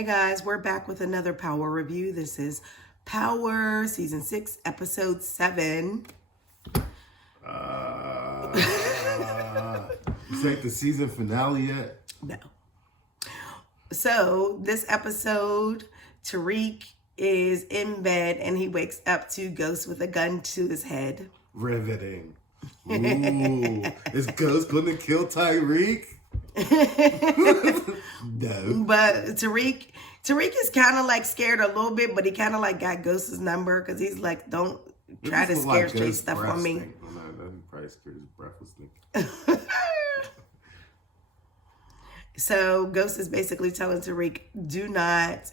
Hey guys, we're back with another Power review. This is Power Season 6, Episode 7. This ain't the season finale yet? No. So, this episode, Tariq is in bed and he wakes up to Ghost with a gun to his head. Riveting. Ooh. Is Ghost gonna kill Tyreek? No. But Tariq is kind of like scared a little bit, but he kind of like got Ghost's number because he's like, don't try to scare straight stuff on me. No, he probably scared his breath was thinking. So Ghost is basically telling Tariq, do not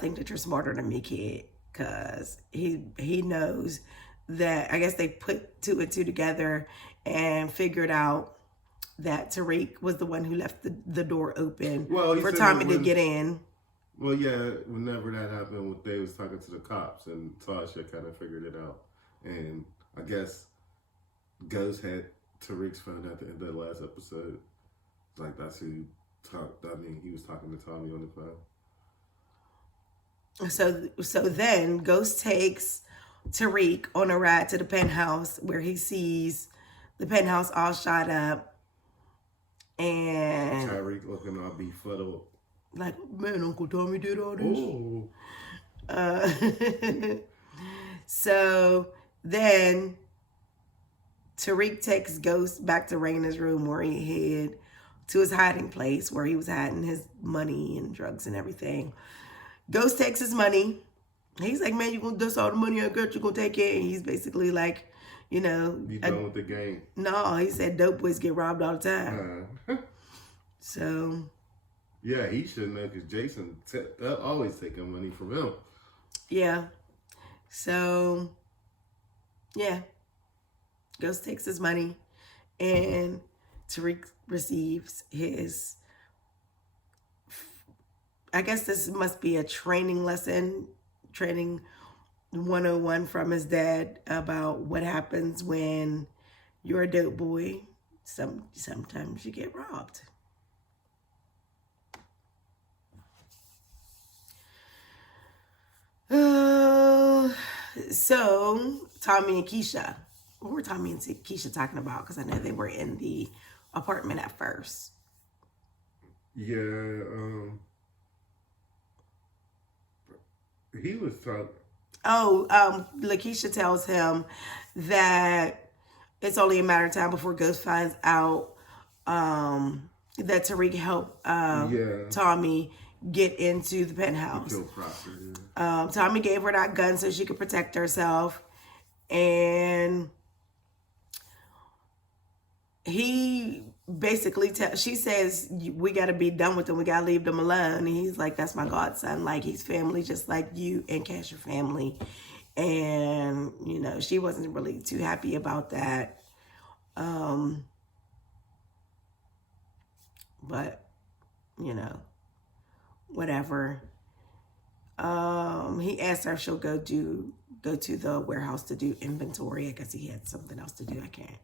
think that you're smarter than me, kid, because he knows that, I guess they put two and two together and figured out that Tariq was the one who left the door open for Tommy to get in. Well, yeah, whenever that happened, they was talking to the cops, and Tasha kind of figured it out. And I guess Ghost had Tariq's phone at the end of the last episode. Like, that's who talked. I mean, he was talking to Tommy on the phone. So then Ghost takes Tariq on a ride to the penthouse where he sees the penthouse all shot up. And Tyreek looking all befuddled. Like, man, Uncle Tommy did all this. Oh. So then Tariq takes Ghost back to Raina's room where he hid to his hiding place where he was hiding his money and drugs and everything. Ghost takes his money. He's like, man, that's all the money I got, you're going to take it. And he's basically like, you know. You done with the game? No, he said dope boys get robbed all the time. So. Yeah, he should know because Jason always taking money from him. Yeah. So, yeah. Ghost takes his money and Tariq receives his, I guess this must be a training 101 from his dad about what happens when you're a dope boy. Sometimes you get robbed. So Tommy and Keisha, what were Tommy and Keisha talking about? Because I know they were in the apartment at first. Yeah, he was talking. Lakeisha tells him that it's only a matter of time before Ghost finds out that Tariq helped Tommy get into the penthouse. Tommy gave her that gun so she could protect herself, and he basically she says, we got to be done with him, we got to leave them alone. And he's like, that's my godson, like he's family just like you and Cash your family. And you know, she wasn't really too happy about that, but you know, whatever. He asked her if she'll go to the warehouse to do inventory. I guess he had something else to do. I can't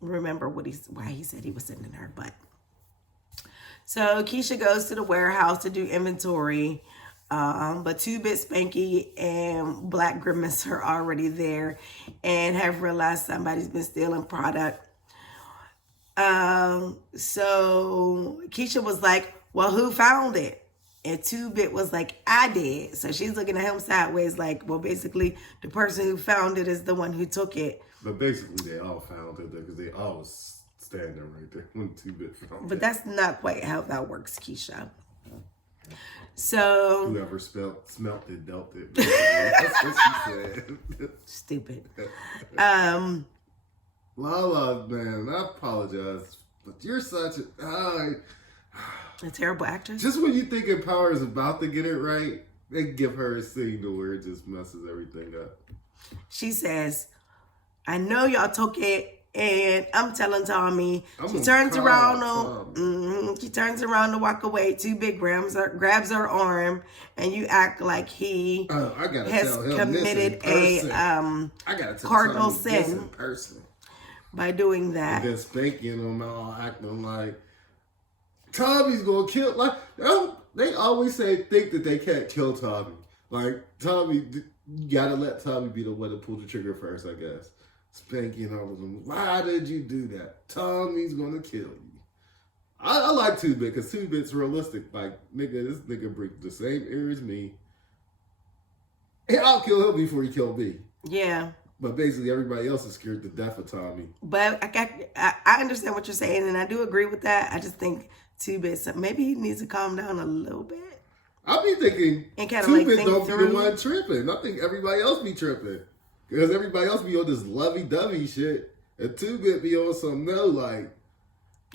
remember why he said he was sending her, but so Keisha goes to the warehouse to do inventory, but 2-Bit Spanky and Black Grimace are already there and have realized somebody's been stealing product. So Keisha was like, well, who found it? And 2-Bit was like, I did. So she's looking at him sideways like, well, basically the person who found it is the one who took it. But basically they all found it there because they all was standing right there when 2-Bit found it. But that's not quite how that works, Keisha. So whoever smelt it, dealt it. That's what she said. Stupid. Lala, man, I apologize, but you're such a terrible actress. Just when you think Power is about to get it right, they give her a scene to where it just messes everything up. She says, I know y'all took it, and I'm telling Tommy. She turns around to walk away. 2-Bit grabs her arm, and you act like he has committed a cardinal sin by doing that. And then spanking him all acting like Tommy's gonna kill. Like they always think that they can't kill Tommy. Like Tommy, you gotta let Tommy be the one to pull the trigger first, I guess. Spanky and all of them. Why did you do that? Tommy's gonna kill you. I like 2-Bit because 2-Bit's realistic. Like, nigga, this nigga breathes the same air as me. And I'll kill him before he kill me. Yeah. But basically, everybody else is scared to death of Tommy. But I understand what you're saying, and I do agree with that. I just think 2-Bit, maybe he needs to calm down a little bit. I be thinking and kind of 2-Bit think don't through. be the one tripping. I think everybody else be tripping. Because everybody else be on this lovey-dovey shit. And 2-Bit be on some like...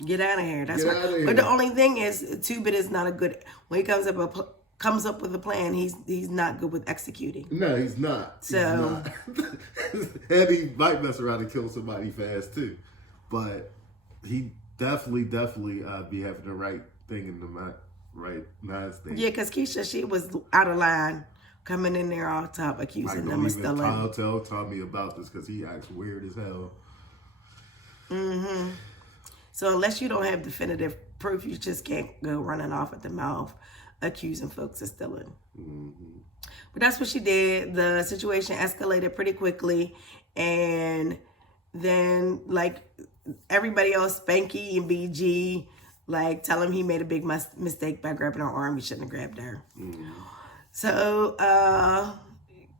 Get out of here. That's Get right. out of here. But the only thing is, 2-Bit is not a good... When he comes up with a plan, he's not good with executing. No, he's not. So... He's not. And he might mess around and kill somebody fast, too. But he definitely be having the right thing in the right mind state. Yeah, because Keisha, she was out of line, coming in there all top, accusing them of stealing. I'll tell Tommy about this because he acts weird as hell. Mm-hmm. So unless you don't have definitive proof, you just can't go running off at the mouth, accusing folks of stealing. Mm-hmm. But that's what she did. The situation escalated pretty quickly, and then like everybody else, Spanky and BG, like tell him he made a big mistake by grabbing her arm. He shouldn't have grabbed her. Mm-hmm. So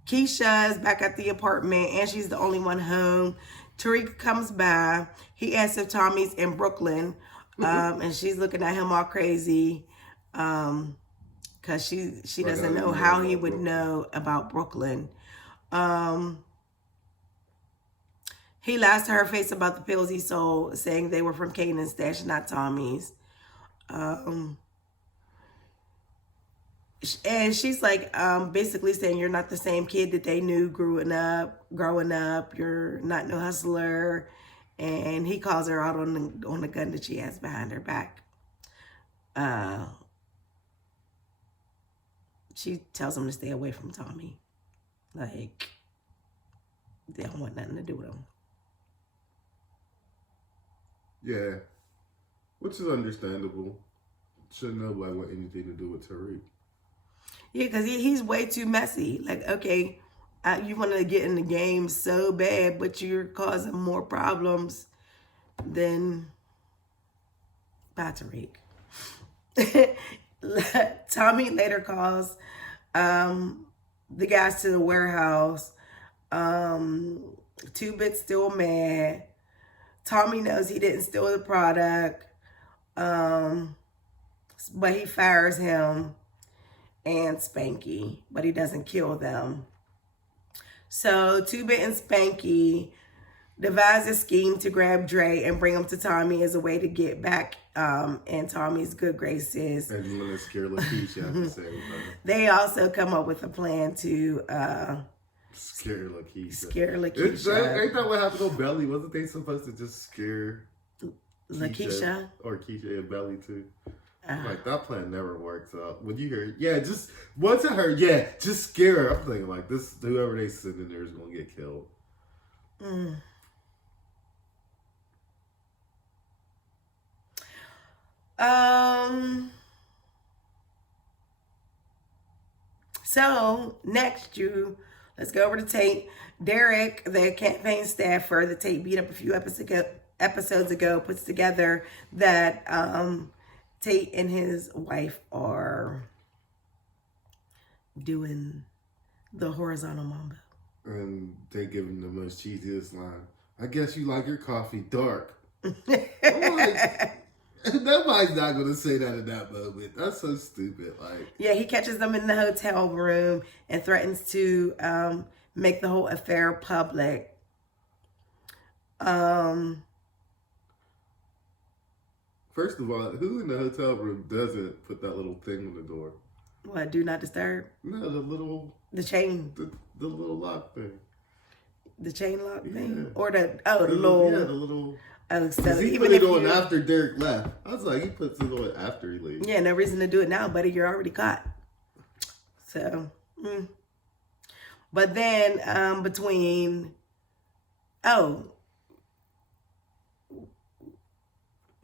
Keisha is back at the apartment, and she's the only one home. Tariq comes by. He asks if Tommy's in Brooklyn, and she's looking at him all crazy, because she doesn't know how he would know about Brooklyn. He lies to her face about the pills he sold, saying they were from Kanan's stash, not Tommy's. And she's like, basically saying you're not the same kid that they knew growing up. You're not no hustler. And he calls her out on the gun that she has behind her back. She tells him to stay away from Tommy. Like, they don't want nothing to do with him. Yeah. Which is understandable. Shouldn't nobody want anything to do with Tariq. Yeah, because he's way too messy. Like, okay, you want to get in the game so bad, but you're causing more problems than by Tariq. Tommy later calls the guys to the warehouse. 2-Bit's still mad. Tommy knows he didn't steal the product, but he fires him and Spanky, but he doesn't kill them. So 2-Bit and Spanky devise a scheme to grab Dre and bring him to Tommy as a way to get back in Tommy's good graces. And you want to scare Lakeisha at the same time. They also come up with a plan to scare Lakeisha. Scare Lakeisha. Ain't that what happened on Belly? Wasn't they supposed to just scare Lakeisha? Or Keisha and Belly too? Like, that plan never works out. When you hear, just, once I heard, just scare her, I'm thinking, like, this, whoever they send in there is going to get killed. So, next, let's go over to Tate. Derek, the campaign staffer that Tate beat up a few episodes ago, puts together that, Tate and his wife are doing the horizontal mambo. And they give him the most cheesiest line. I guess you like your coffee dark. I'm like, nobody's not going to say that in that moment. That's so stupid. Like, yeah, he catches them in the hotel room and threatens to make the whole affair public. First of all, who in the hotel room doesn't put that little thing on the door? What, do not disturb? No, the chain. The little lock thing. The chain lock thing? Yeah. Or the little... Yeah, the little... Oh, so he even put it if on after Derek left. I was like, he puts it on after he leaves. Yeah, no reason to do it now, buddy. You're already caught. So, But then between...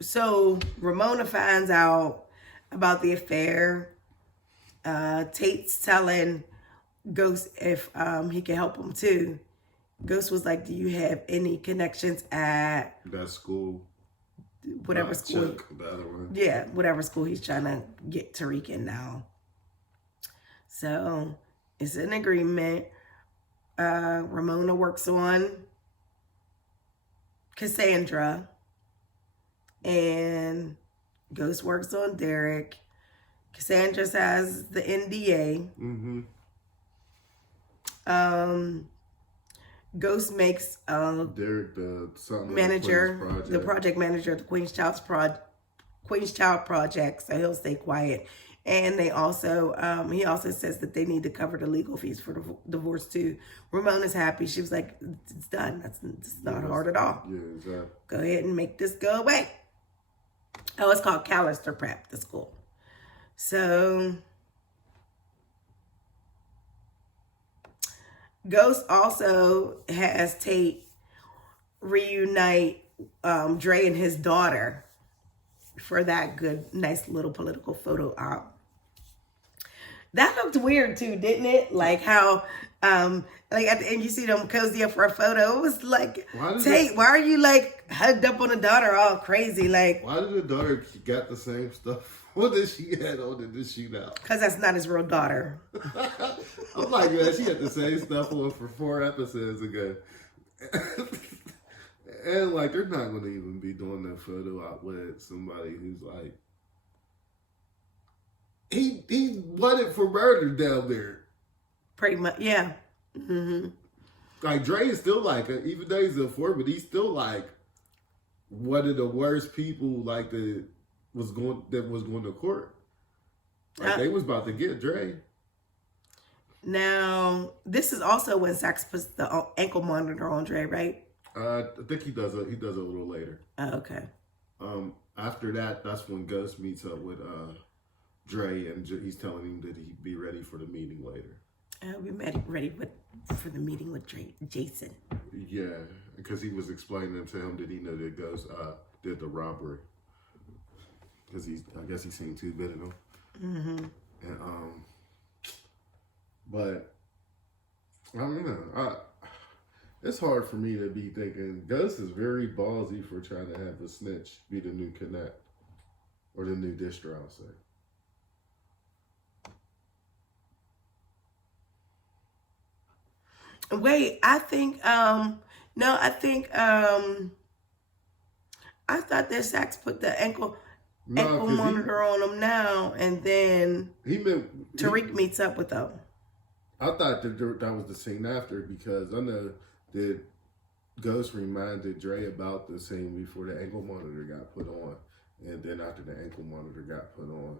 So Ramona finds out about the affair. Tate's telling Ghost if he can help him too. Ghost was like, "Do you have any connections at That school. whatever Not school?" Chuck, the other one. Yeah, whatever school he's trying to get Tariq in now. So it's an agreement. Ramona works on Cassandra, and Ghost works on Derek. Cassandra has the NDA. Mm-hmm. Ghost makes Derek, the manager, the project manager of the Queen's Child Project, so he'll stay quiet. And they also, he also says that they need to cover the legal fees for the divorce too. Ramona's happy. She was like, "It's done. It's not hard at all. Yeah, exactly. Go ahead and make this go away." Oh, it's called Callister Prep, the school. So Ghost also has Tate reunite Dre and his daughter for that good, nice little political photo op. That looked weird too, didn't it? Like how, like at the end you see them cozy up for a photo. It was like, Tate, why are you like hugged up on the daughter all crazy? Like, why did the daughter got the same stuff? What did she had on in this shootout? Because that's not his real daughter. I'm like, man, she had the same stuff on for 4 episodes ago. And like, they're not going to even be doing that photo op with somebody who's like, he wanted for murder down there. Pretty much, yeah. Mm-hmm. Like, Dre is still like, even though he's a informant, he's still like one of the worst people like that was going to court. Like, they was about to get Dre. Now, this is also when Sax puts the ankle monitor on Dre, right? I think he does a little later. Oh, okay. After that, that's when Ghost meets up with Dre, and he's telling him that he'd be ready for the meeting later. I'll be ready for the meeting with Jason. Yeah, because he was explaining to him that he knew that Ghost did the robbery. Because I guess he's seen 2 bit of them. Mm-hmm. And but I don't know. It's hard for me to be thinking Ghost is very ballsy for trying to have a snitch be the new Connect or the new Distra, I'll say. Wait, I think I thought that Sax put the ankle monitor on him now, and then Tariq meets up with them. I thought that was the scene after, because I know that Ghost reminded Dre about the scene before the ankle monitor got put on, and then after the ankle monitor got put on,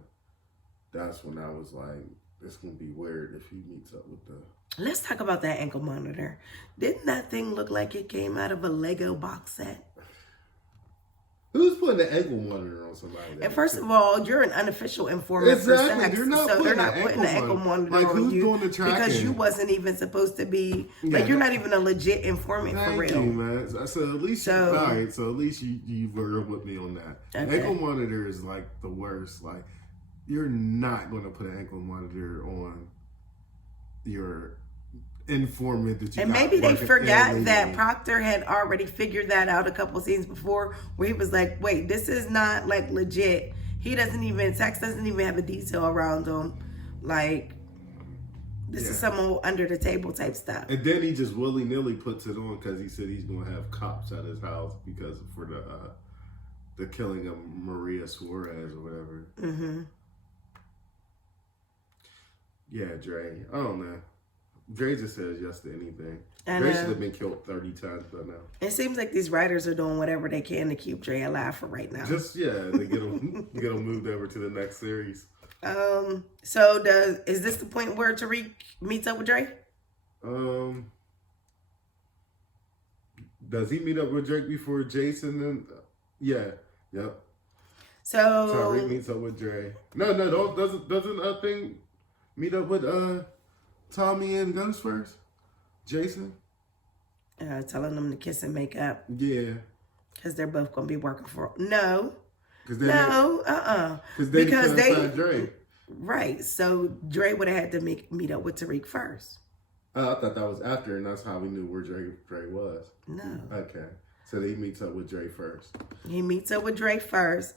that's when I was like, it's gonna be weird if he meets up with the. Let's talk about that ankle monitor. Didn't that thing look like it came out of a Lego box set? Who's putting the ankle monitor on somebody? And first of all, you're an unofficial informant for Sax, they're not so they're not putting the ankle monitor like, on who's you doing the tracking? because you wasn't even supposed to be. Like, you're not even a legit informant for real. Thank you, man. So at least all right. So at least you were with me on that. Okay. Ankle monitor is like the worst. Like, you're not going to put an ankle monitor on your informant that you. And maybe they forgot that Proctor had already figured that out a couple scenes before, where he was like, "Wait, this is not like legit." Sax doesn't even have a detail around him. Like, this is some old under the table type stuff. And then he just willy nilly puts it on because he said he's going to have cops at his house because for the killing of Maria Suarez or whatever. Mm-hmm. Yeah, Dre. I don't know. Dre just says yes to anything. Dre should have been killed 30 times by now. It seems like these writers are doing whatever they can to keep Dre alive for right now. Just, to get him moved over to the next series. So is this the point where Tariq meets up with Dre? Does he meet up with Drake before Jason? And yep. So Tariq meets up with Dre. No, doesn't thing meet up with Tommy and Ghost first? Jason? Telling them to kiss and make up. Yeah. Because they're both going to be working for... No. No, Because they because couldn't they find Dre. right. So Dre would have had to meet up with Tariq first. Oh, I thought that was after, and that's how we knew where Dre was. No. Okay. So he meets up with Dre first. He meets up with Dre first.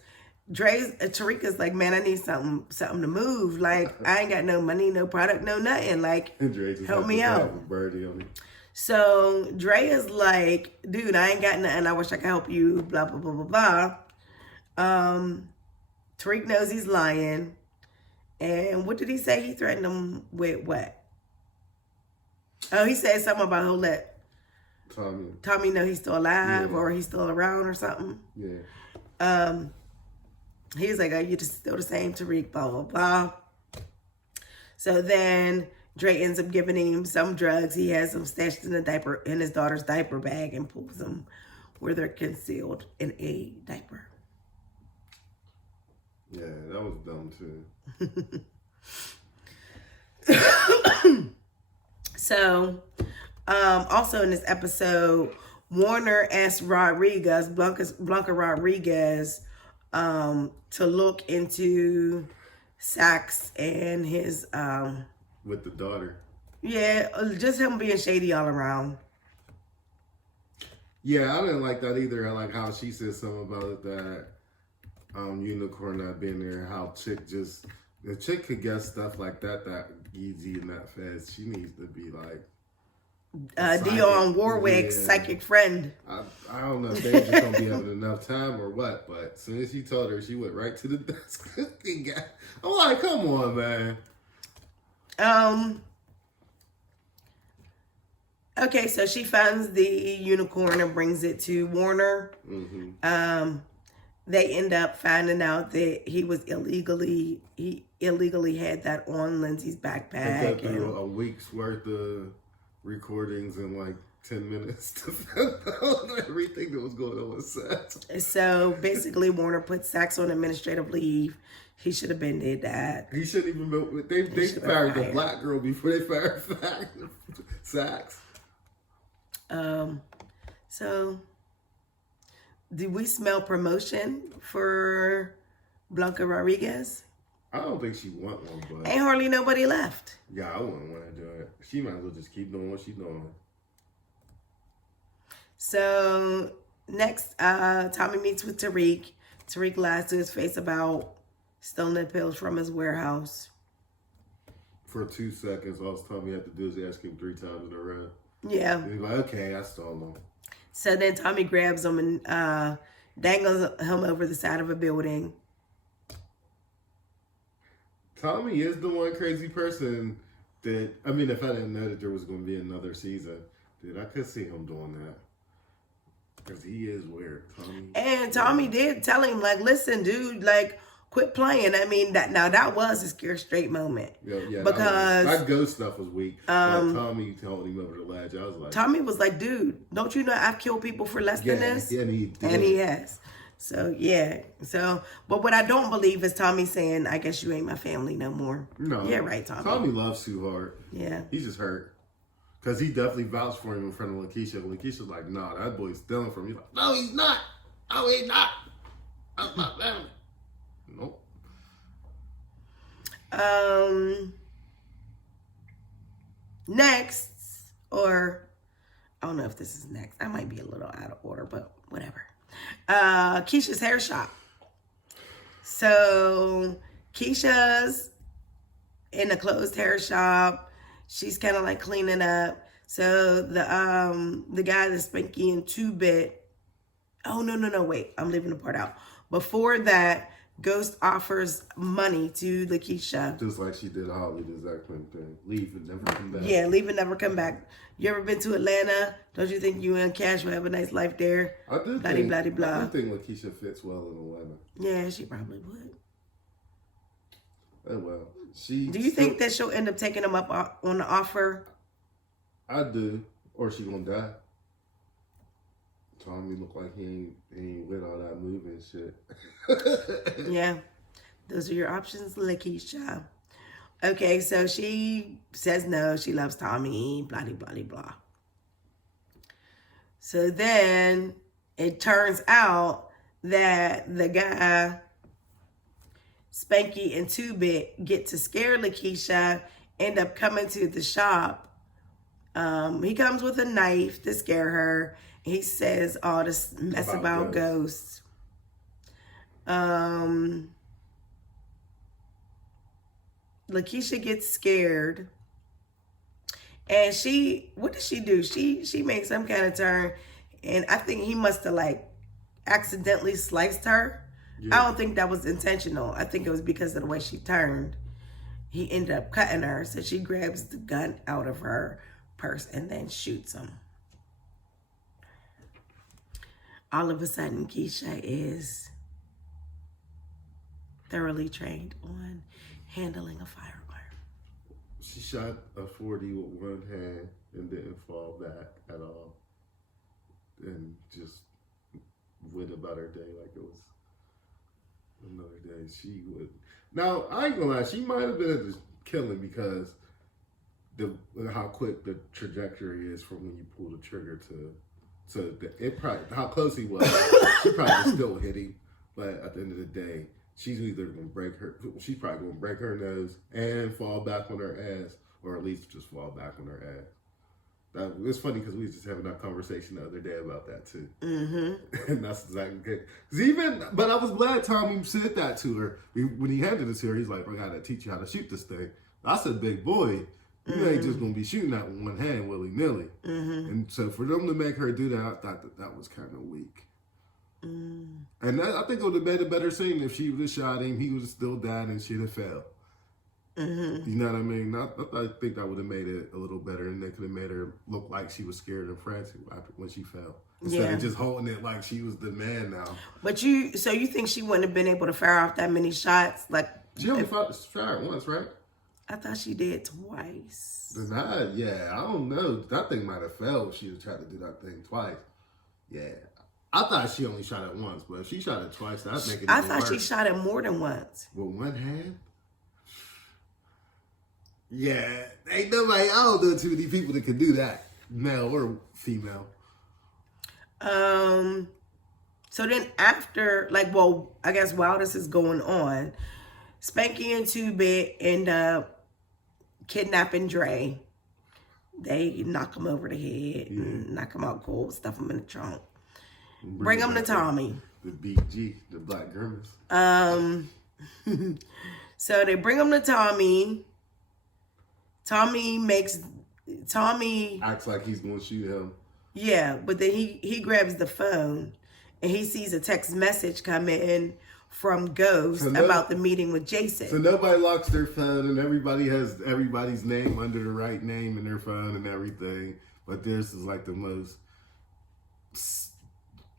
Tariq is like, man, I need something to move. Like, I ain't got no money, no product, no nothing. Like, Dre just help me out. Birdie on me. So Dre is like, dude, I ain't got nothing. I wish I could help you. Blah blah blah blah blah. Tariq knows he's lying. And what did he say? He threatened him with what? Oh, he said something about he'll let Tommy know he's still alive or he's still around or something. Yeah. He's like, oh, you're just still the same Tariq, blah, blah, blah. So then Dre ends up giving him some drugs. He has them stashed in his daughter's diaper bag and pulls them where they're concealed in a diaper. Yeah, that was dumb too. So, also in this episode, Warner asked Blanca Rodriguez, to look into Saxe and his, with the daughter. Yeah, just him being shady all around. Yeah, I didn't like that either. I like how she said something about it that Unicorn not being there, how the chick could guess stuff like that easy and that fast. She needs to be like Dionne Warwick's psychic friend. I don't know if they just don't be having enough time or what, but as soon as she told her, she went right to the desk. I'm like, come on, man. Okay, so she finds the unicorn and brings it to Warner. Mm-hmm. They end up finding out that he illegally had that on Lindsay's backpack. And a week's worth of recordings in like 10 minutes to find out everything that was going on with Saxe. So basically, Warner put Saxe on administrative leave. He should have been did that. He shouldn't even been. They fired the black girl before they fired Saxe. So, did we smell promotion for Blanca Rodriguez? I don't think she want one, but ain't hardly nobody left. Yeah, I wouldn't want to do it. She might as well just keep doing what she's doing. So next, Tommy meets with Tariq. Tariq lies to his face about stealing the pills from his warehouse. For 2 seconds, all Tommy had to do is ask him 3 times in a row. Yeah. And he's like, okay, I stole them. So then Tommy grabs him and dangles him over the side of a building. Tommy is the one crazy person that, I mean, if I didn't know that there was going to be another season, dude, I could see him doing that. Because he is weird, Tommy. And Tommy did tell him, like, listen, dude, like, quit playing. I mean, that was a scare straight moment. Yeah, because that ghost stuff was weak. But Tommy told him over the ledge. I was like, Tommy was like, dude, don't you know I've killed people for less than this? Yeah, and he did. And he has. So, yeah. So, but what I don't believe is Tommy saying, I guess you ain't my family no more. No. Yeah, right, Tommy. Tommy loves Sue Hart. Yeah. He's just hurt. Because he definitely vouched for him in front of Lakeisha. Lakeisha's like, nah, that boy's stealing from you. Like, no, he's not. No, he's not. That's my family. Nope. Next, or I don't know if this is next. I might be a little out of order, but whatever. Keisha's hair shop. So Keisha's in a closed hair shop. She's kind of like cleaning up. So the guy that's spanking 2-bit. Oh no, wait. I'm leaving the part out. Before that, Ghost offers money to Lakeisha. Just like she did Holly, the exact same thing. Leave and never come back. Yeah, leave and never come back. You ever been to Atlanta? Don't you think you and Cash will have a nice life there? I do blah, think, blah, blah. I do think Lakeisha fits well in Atlanta. Yeah, she probably would. Oh, well. Do you think that she'll end up taking him up on the offer? I do. Or she gonna die. Tommy look like he ain't with all that moving shit. Yeah. Those are your options, Lakeisha. Okay, so she says no. She loves Tommy. Blah, blah, blah, blah. So then it turns out that the guy, Spanky and 2-Bit, get to scare Lakeisha, end up coming to the shop. He comes with a knife to scare her. He says all this mess about ghosts. Lakeisha gets scared. And what does she do? She makes some kind of turn. And I think he must have like accidentally sliced her. Yeah. I don't think that was intentional. I think it was because of the way she turned. He ended up cutting her. So she grabs the gun out of her purse and then shoots him. All of a sudden, Keisha is thoroughly trained on handling a firearm. She shot a 40 with one hand and didn't fall back at all. And just went about her day like it was another day. She would. Now, I ain't gonna lie, she might have been at the killing because how quick the trajectory is from when you pull the trigger how close he was. She probably was still hitting, but at the end of the day, she's either she's probably gonna break her nose and fall back on her ass, or at least just fall back on her ass. It's funny because we was just having that conversation the other day about that too. Mm-hmm. And that's exactly good. But I was glad Tommy said that to her when he handed it to her. He's like, "I gotta teach you how to shoot this thing." I said, "Big boy, you ain't just gonna be shooting that with one hand willy nilly." Mm-hmm. And so for them to make her do that, I thought that was kind of weak. Mm. And I think it would have made a better scene if she would have shot him. He would have still died and she'd have fell. Mm-hmm. You know what I mean? I think that would have made it a little better, and they could have made her look like she was scared and frantic when she fell, instead of just holding it like she was the man now. But you think she wouldn't have been able to fire off that many shots? Like she only fired once, right? I thought she did twice. Yeah, I don't know. That thing might have fell if she had tried to do that thing twice. Yeah. I thought she only shot it once, but if she shot it twice, that'd make it even worse. She shot it more than once. With one hand? Yeah. Ain't nobody, I don't know too many people that can do that, male or female. So then after, I guess while this is going on, Spanky and 2-Bit end up kidnapping Dre. They knock him over the head, and knock him out cold, stuff him in the trunk. Bring him to Tommy. The BG, the Black Grimace. So they bring him to Tommy. Tommy acts like he's going to shoot him. Yeah, but then he grabs the phone and he sees a text message come in from Ghost about the meeting with Jason. So nobody locks their phone, and everybody has everybody's name under the right name in their phone and everything. But this is like the most,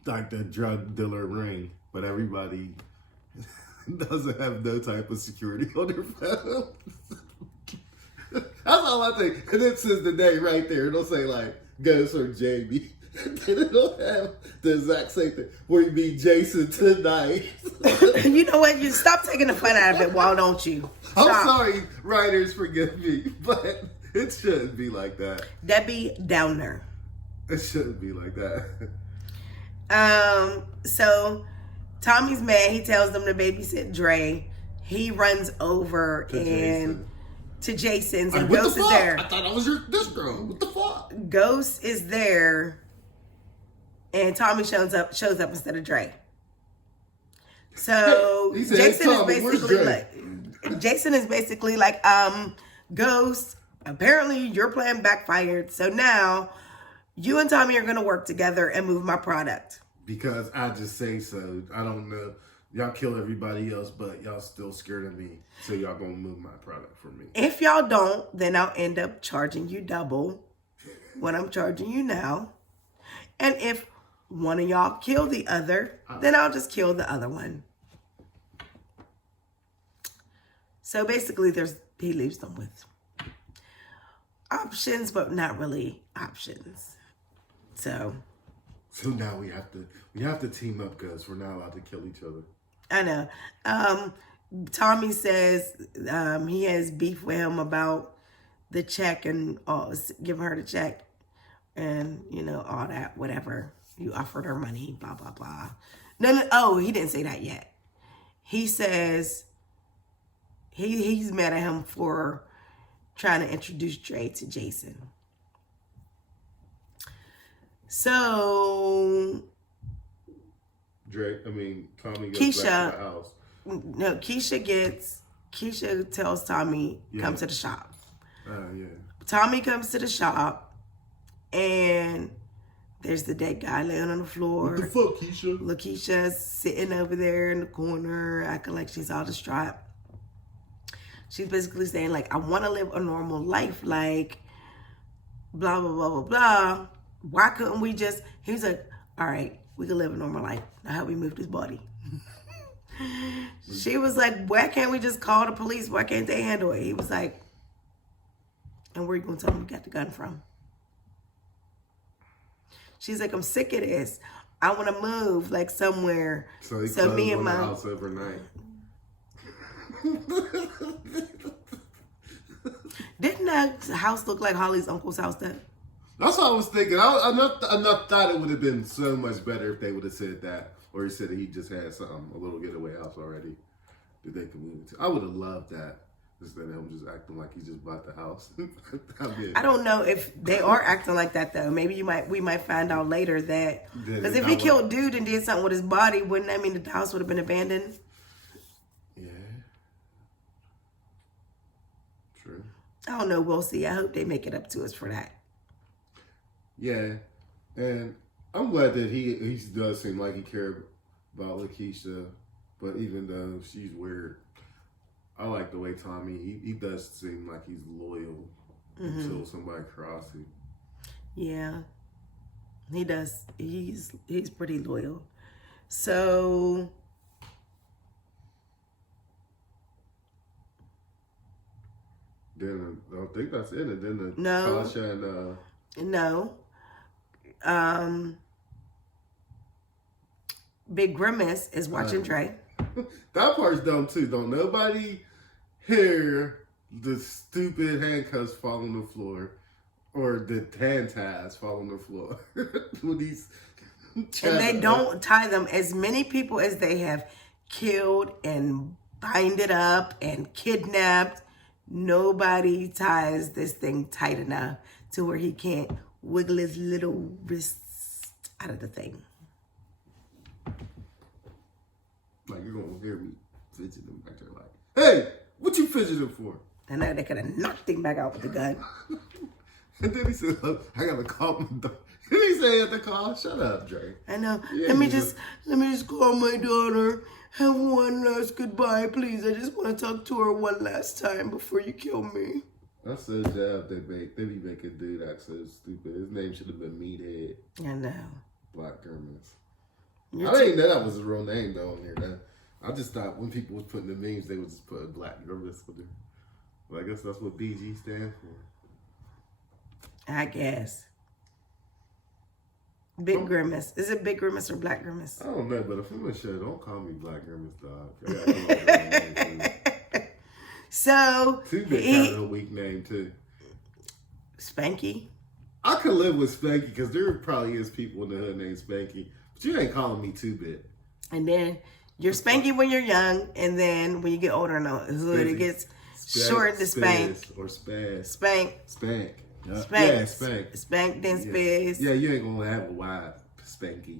like the drug dealer ring. But everybody doesn't have no type of security on their phone. That's all I think. And it says the name right there. It'll say like Ghost or Jamie. They don't have the exact same thing. Where you be Jason tonight. You know what? You stop taking the fun out of it. Why don't you? Stop. I'm sorry, writers, forgive me, but it shouldn't be like that. Debbie Downer. It shouldn't be like that. So Tommy's mad. He tells them to babysit Dre. He runs over to Jason's, and Ghost is there. I thought I was this girl. What the fuck? Ghost is there, and Tommy shows up instead of Dre. So Jason is basically like, Ghost, apparently your plan backfired. So now you and Tommy are gonna work together and move my product. Because I just say so. I don't know. Y'all kill everybody else, but y'all still scared of me. So y'all gonna move my product for me. If y'all don't, then I'll end up charging you double what I'm charging you now. And if one of y'all kill the other, then I'll just kill the other one. So basically he leaves them with options, but not really options. So now we have to team up, because we're not allowed to kill each other. I know. Tommy says he has beef with him about the check and giving her the check and, all that, whatever. You offered her money, blah, blah, blah. No. Oh, he didn't say that yet. He says he's mad at him for trying to introduce Dre to Jason. So Tommy goes back to the house. No, Keisha tells Tommy, come to the shop. Yeah. Tommy comes to the shop, and there's the dead guy laying on the floor. What the fuck, Keisha? Lakeisha's sitting over there in the corner, acting like she's all distraught. She's basically saying, like, I want to live a normal life, like, blah, blah, blah, blah, blah. Why couldn't we just... He was like, all right, we can live a normal life. Now how we move this body? She was like, why can't we just call the police? Why can't they handle it? He was like, and where you going to tell them you got the gun from? She's like, I'm sick of this. I want to move, like, somewhere. So me and my house overnight. Didn't that house look like Holly's uncle's house then? That's what I was thinking. I thought it would have been so much better if they would have said that. Or he said that he just had a little getaway house already that they could move into. I would have loved that. Instead of him just acting like he just bought the house. I don't know if they are acting like that though. Maybe we might find out later that because if he killed dude and did something with his body, wouldn't that mean that the house would have been abandoned? Yeah. True. I don't know. We'll see. I hope they make it up to us for that. Yeah, and I'm glad that he does seem like he cared about Lakeisha, but even though she's weird, I like the way Tommy, he does seem like he's loyal until somebody crosses him. Yeah, he does. He's pretty loyal. So then I don't think that's it. And then no, Tasha and no. Big Grimace is watching Dre. That part's dumb too. Don't nobody hear the stupid handcuffs fall on the floor or the hand ties fall on the floor when these. And they don't tie them. As many people as they have killed and binded up and kidnapped, nobody ties this thing tight enough to where he can't wiggle his little wrist out of the thing. Like, you're going to hear me fidgeting back there like, hey, what you fidgeting for? And now they could have knocked him back out with the gun. And then he said, look, I got to call my daughter. Did he say at the call? Shut up, Dre. I know. Yeah, let me just call my daughter. Have one last goodbye, please. I just want to talk to her one last time before you kill me. That's so job they be making dude act so stupid. His name should have been Meathead. I know. Black Grimace. I didn't know that was his real name though on here. I just thought when people was putting the names, they would just put Black Grimace with it. Well, I guess that's what BG stands for. I guess. Big Grimace. Is it Big Grimace or Black Grimace? I don't know, but if I'm in the show, don't call me Black Grimace, dog. So Two-Bit kind of a weak name too. Spanky. I could live with Spanky because there probably is people in the hood named Spanky, but you ain't calling me Two-Bit. And then you're Spanky when you're young, and then when you get older in the hood, it gets shortened to Spank. Or Spaz. Spank. Spank. Spank. Yeah, Spank. Spank, then Spaz. Yeah, you ain't gonna have a wide Spanky.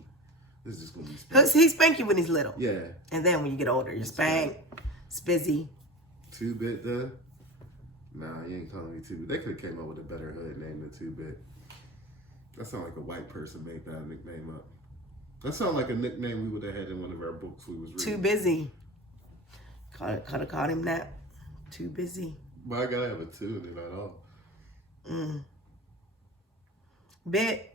This is just gonna be Spank. He's Spanky when he's little. Yeah. And then when you get older, you're Spank, Spizzy. Two-Bit though? Nah, you ain't calling me Two-Bit. They could have came up with a better hood name than Two-Bit. That sounds like a white person made that nickname up. That sounds like a nickname we would have had in one of our books we was reading. Too busy. Could have called him that. Too busy. But I gotta have a two in it at all. Bit.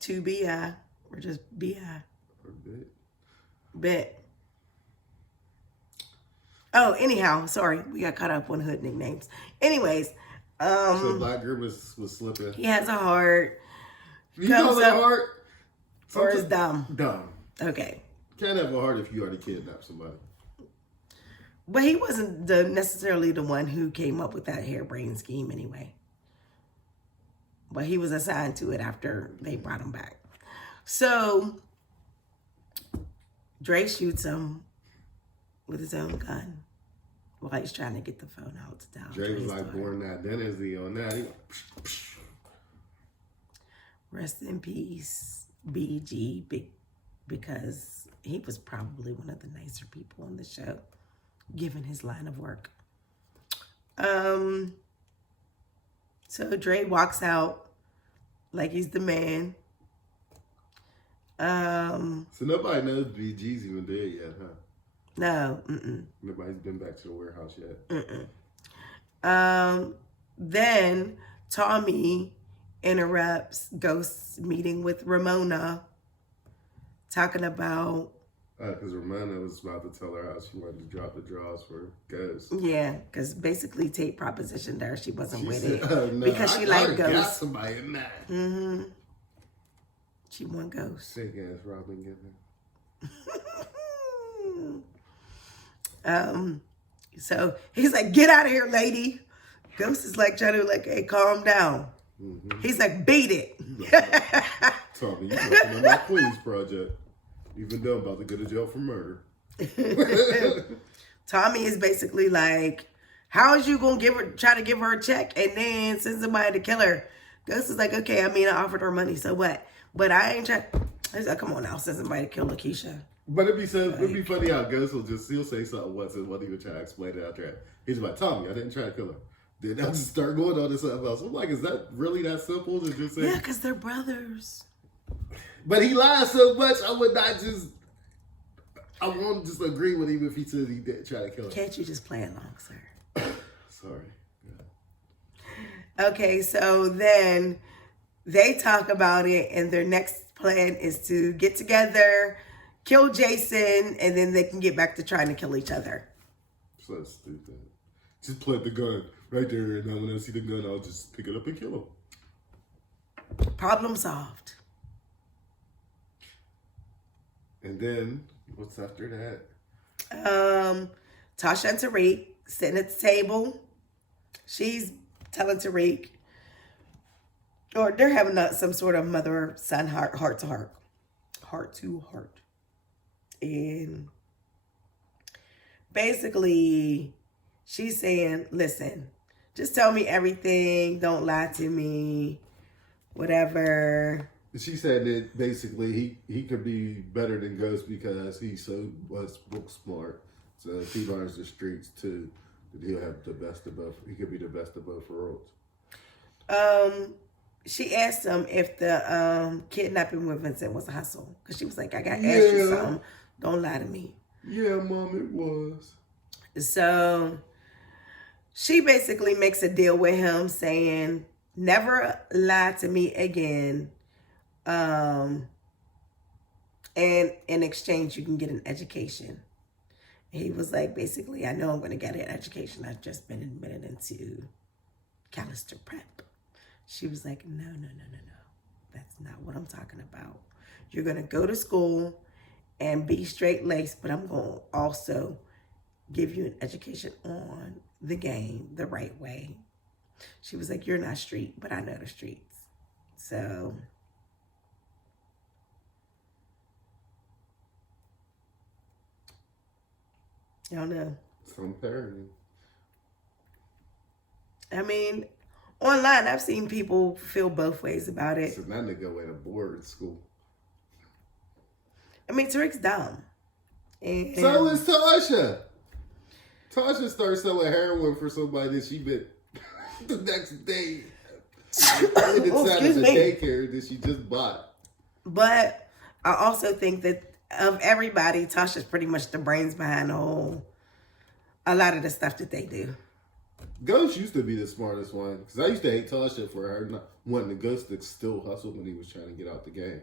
2BI. Or just BI. Or bit. Bit. Oh, anyhow, sorry. We got caught up on hood nicknames. Anyways. So Black Grimace was slipping. He has a heart. You know a heart? Or is dumb? Dumb. Okay. Can't have a heart if you already kidnapped somebody. But he wasn't necessarily the one who came up with that harebrained scheme anyway. But he was assigned to it after they brought him back. So, Dre shoots him with his own gun while he's trying to get the phone out to tell Dre was Dre's like daughter. born that. Then is he on that? He like, psh, psh. Rest in peace, BG, because he was probably one of the nicer people on the show, given his line of work. So Dre walks out like he's the man. So nobody knows BG's even dead yet, huh? No. Nobody's been back to the warehouse yet. Then Tommy interrupts Ghost's meeting with Ramona, talking about Because Ramona was about to tell her how she wanted to drop the draws for Ghost. yeah, because basically Tate propositioned her. She wasn't with said, it no, because she liked got Ghost. somebody in that. She want Ghost. Sick ass Robin Gibbon. So he's like, "Get out of here, lady." Ghost is like trying to like, "Hey, calm down." He's like, "Beat it." Tommy, you working on my Queens project. Even though I'm about to go to jail for murder. Tommy is basically like, "How is you gonna try to give her a check and then send somebody to kill her?" Ghost is like, "Okay, I mean, I offered her money, so what? But I ain't trying." He's like, "Come on now, send somebody to kill Lakeisha." But it'd be funny how Ghost he'll say something once and won't even try to explain it after that. He's like, "Tommy, I didn't try to kill her." Then I'll just start going on to something else. I'm like, is that really that simple to just say? Yeah, because they're brothers. But he lies so much, I won't just agree with him if he said he did try to kill her. Can't you just play along, sir? Sorry. Okay, so then they talk about it, and their next plan is to get together, kill Jason, and then they can get back to trying to kill each other. So stupid. Just plant the gun right there, and then when I see the gun, I'll just pick it up and kill him. Problem solved. And then, what's after that? Tasha and Tariq sitting at the table. She's telling Tariq, or they're having some sort of mother-son heart to heart. And basically, she's saying, "Listen, just tell me everything. Don't lie to me. Whatever." She said that basically he could be better than Ghost because he's so book smart. So if he learns the streets too, that he'll have the best of both. He could be the best of both worlds. She asked him if the kidnapping with Vincent was a hustle. Because she was like, "I got to ask you something. Don't lie to me." Yeah, Mom, it was. So she basically makes a deal with him saying, "Never lie to me again. And in exchange, you can get an education." He was like, basically, "I know I'm going to get an education. I've just been admitted into Callister Prep." She was like, no. That's not what I'm talking about. You're going to go to school and be straight-laced, but I'm going to also give you an education on the game the right way. She was like, "You're not street, but I know the streets." So I don't know. Some parenting. I mean, online, I've seen people feel both ways about it. So that nigga went to board school. I mean, Tariq's dumb. And So is Tasha. Tasha started selling heroin for somebody that she met the next day. And inside of the daycare that she just bought. But I also think that of everybody, Tasha's pretty much the brains behind a lot of the stuff that they do. Ghost used to be the smartest one. Because I used to hate Tasha for her not wanting the Ghost to still hustle when he was trying to get out the game.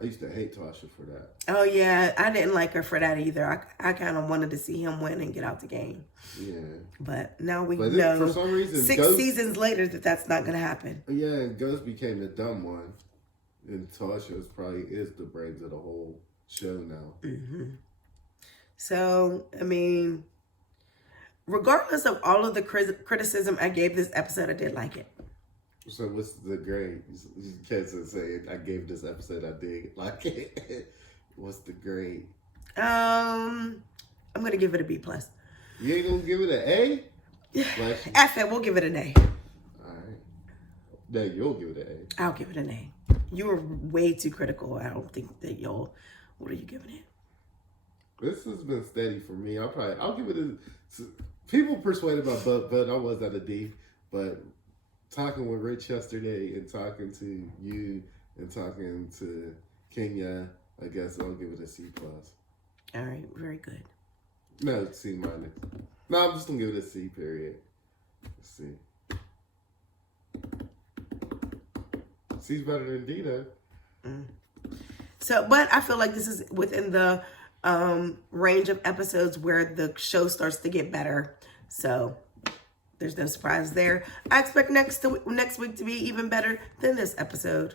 I used to hate Tasha for that. Oh, yeah. I didn't like her for that either. I kind of wanted to see him win and get out the game. Yeah. But now we know for some reason, 6 seasons later that not going to happen. Yeah, and Ghost became the dumb one. And Tasha is the brains of the whole show now. Mm-hmm. So, I mean, regardless of all of the criticism I gave this episode, I did like it. So what's the grade? You can't say I gave this episode I did like it. What's the grade? I'm gonna give it a B plus. You ain't gonna give it an A? F it, we'll give it an A. Alright. No, you'll give it an I'll give it an A. You were way too critical. I don't think that you'll. What are you giving it? This has been steady for me. I'll give it a. People persuaded my butt, but I was at a D. But talking with Rich yesterday and talking to you and talking to Kenya, I guess I'll give it a C plus. All right, very good. No, C minus. No, I'm just gonna give it a C period. C. C's better than D though. So, but I feel like this is within the range of episodes where the show starts to get better. So there's no surprise there. I expect next week to be even better than this episode.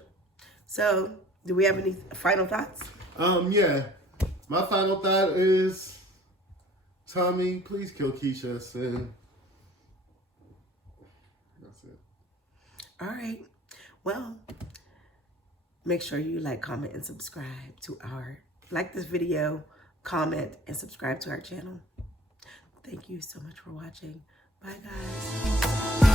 So, do we have any final thoughts? Yeah. My final thought is, Tommy, please kill Keisha soon. That's it. All right. Well, make sure you like, comment, and subscribe to like this video, comment, and subscribe to our channel. Thank you so much for watching. Bye, guys.